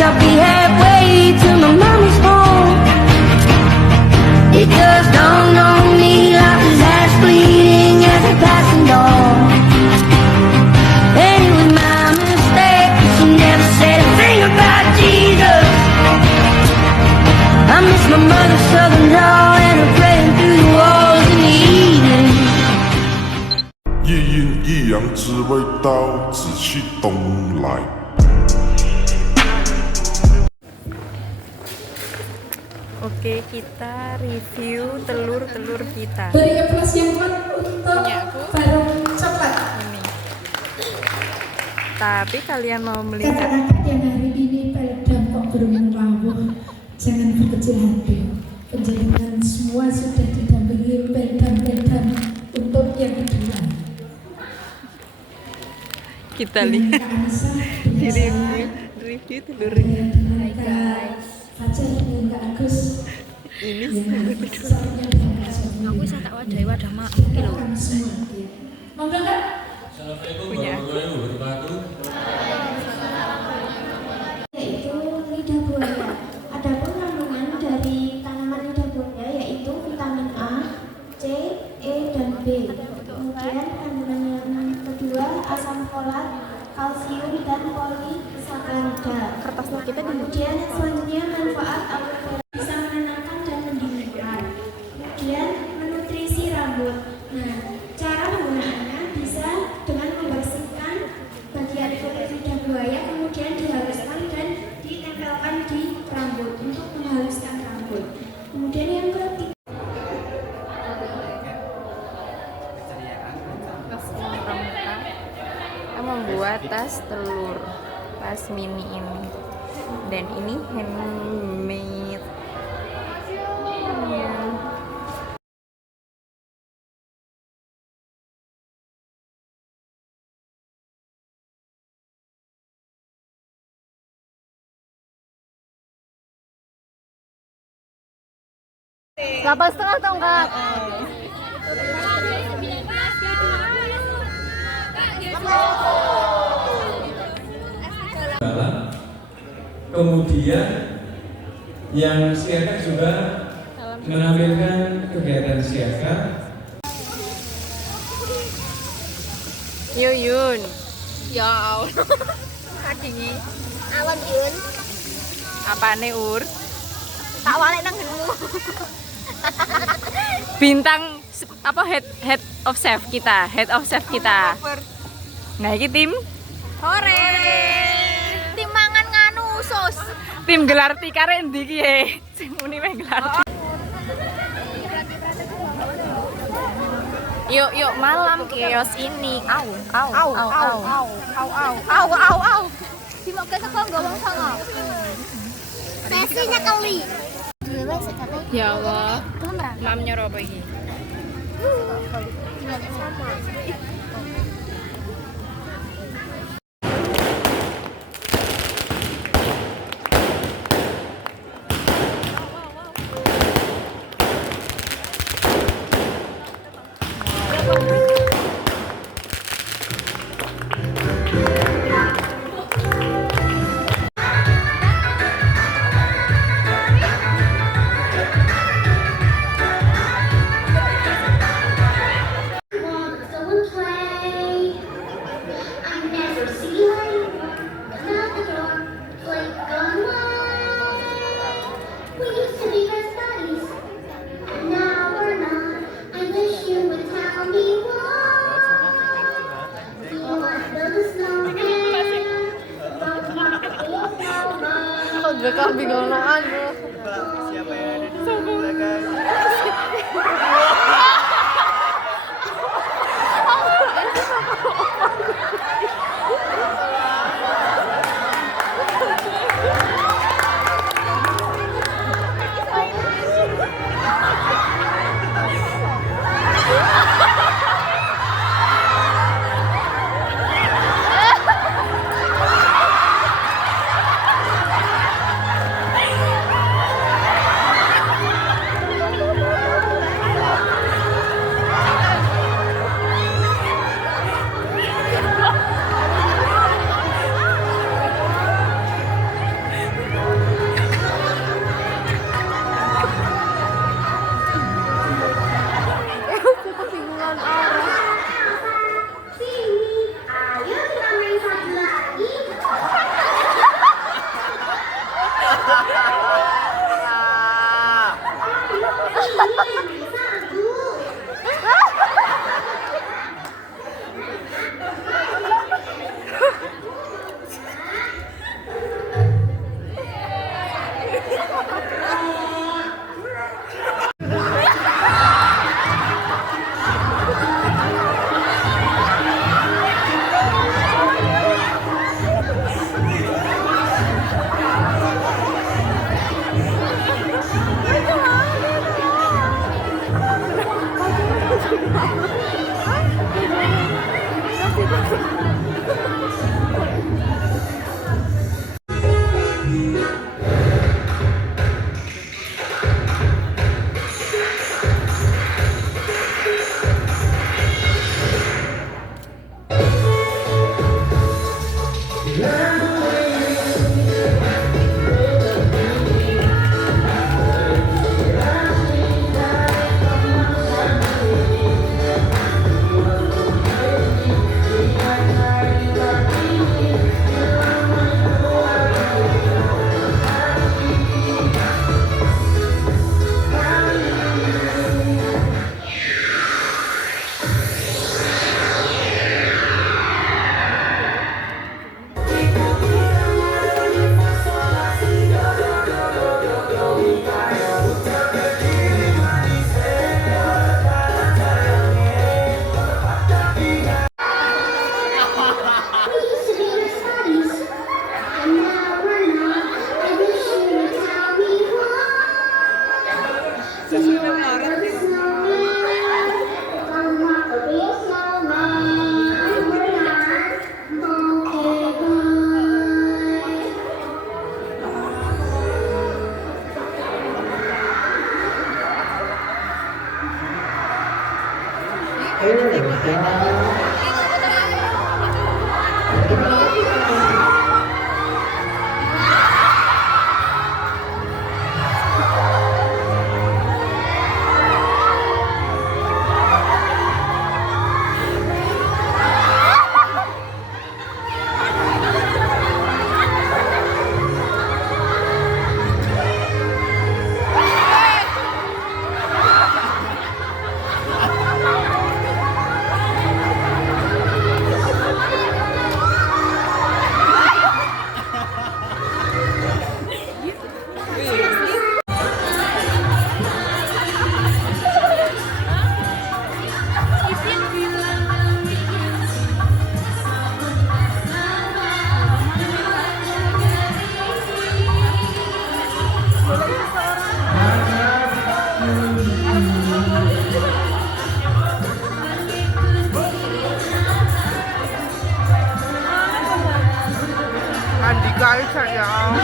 I'll be halfway to my mommy's home. It just dawned on me life is half fleeting as a passing dawn. And it was my mistake, she never said a thing about Jesus. I miss my mother's southern drawl and her praying through the walls in the evening. 夜阴一阳之味道，紫气东来。 Oke, kita review telur-telur kita. Beri plus yang kuat untuk barang coklat. Ini. Tapi kalian mau melihat Kakak-kakak yang hari ini peredam kok belum rawuh, jangan berkecil hati. Penjaringan semua sudah didampingi pedam-pedam untuk yang kedua. kita lihat di review telurnya. Hai guys. Fajar dengan Kak Agus. Ini Aku bisa tak wadah mak kilo. Monggo Kak. punya aku. Yaitu lidah buaya. Adapun kandungan dari tanaman lidah buaya yaitu vitamin A, C, E, dan B. Kemudian kandungan yang kedua asam folat, kalsium, dan polisakarida. Kertasnya kita di Kemudian yang selanjutnya manfaat aloe vera bisa menenangkan dan mendinginkan. Kemudian menutrisi rambut. Nah, cara penggunaannya bisa dengan membersihkan bagian kulit lidah buaya, kemudian dihaluskan dan ditempelkan di rambut untuk menghaluskan rambut. Kemudian yang ketiga, Kita membuat tas telur, tas mini ini, dan ini handmade. Delapan setengah tongkat. Kemudian yang siaga juga menampilkan kegiatan siaga. Yuyun, Ya Allah. Kadingi. Alon Yun. apane Ur? Tak walek nang nggonmu. Bintang apa head of chef kita. Nah, ini tim Hore. Timangan nganu usus. tim gelar tikare endi ki ye? Sing muni meh gelar. Yuk malam kios ini. Au. Dimoke saka ngomong sama. Sesinya kali. Dhewe sekate. Ya Allah. Kamera. Mam nyoro apa iki? Sama. Kambing ngonoan. Siapa yang ada di belakang? Andika sayang.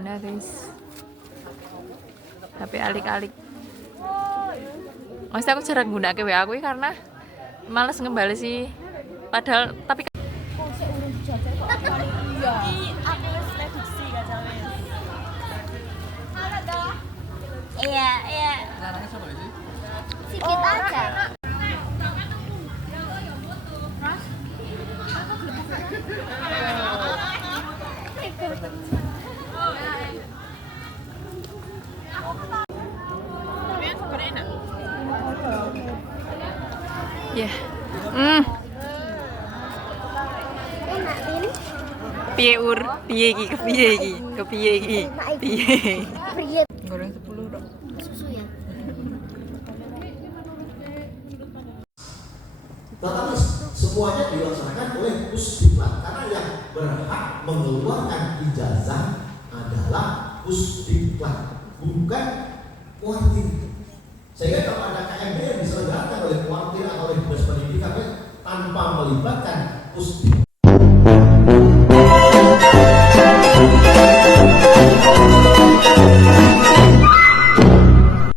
Nah guys, tapi alik-alik. Maksudnya aku jarang gunakan WA aku karena males ngebales sih. Padahal tapi Iya, iya. Sedikit aja. ya. Enak, Lin. Piye iki, kepiye iki? Kepiye iki? Piye? Priye. Goreng 10 dong. Susu ya. Tetapi semuanya dilaksanakan oleh Pusdiklat karena yang berhak mengeluarkan ijazah adalah Pusdiklat, bukan Kuartir. Sehingga kalau ada KMB yang diselenggarakan oleh Kuartir atau oleh Dinas Pendidikan tanpa melibatkan Pusdiklat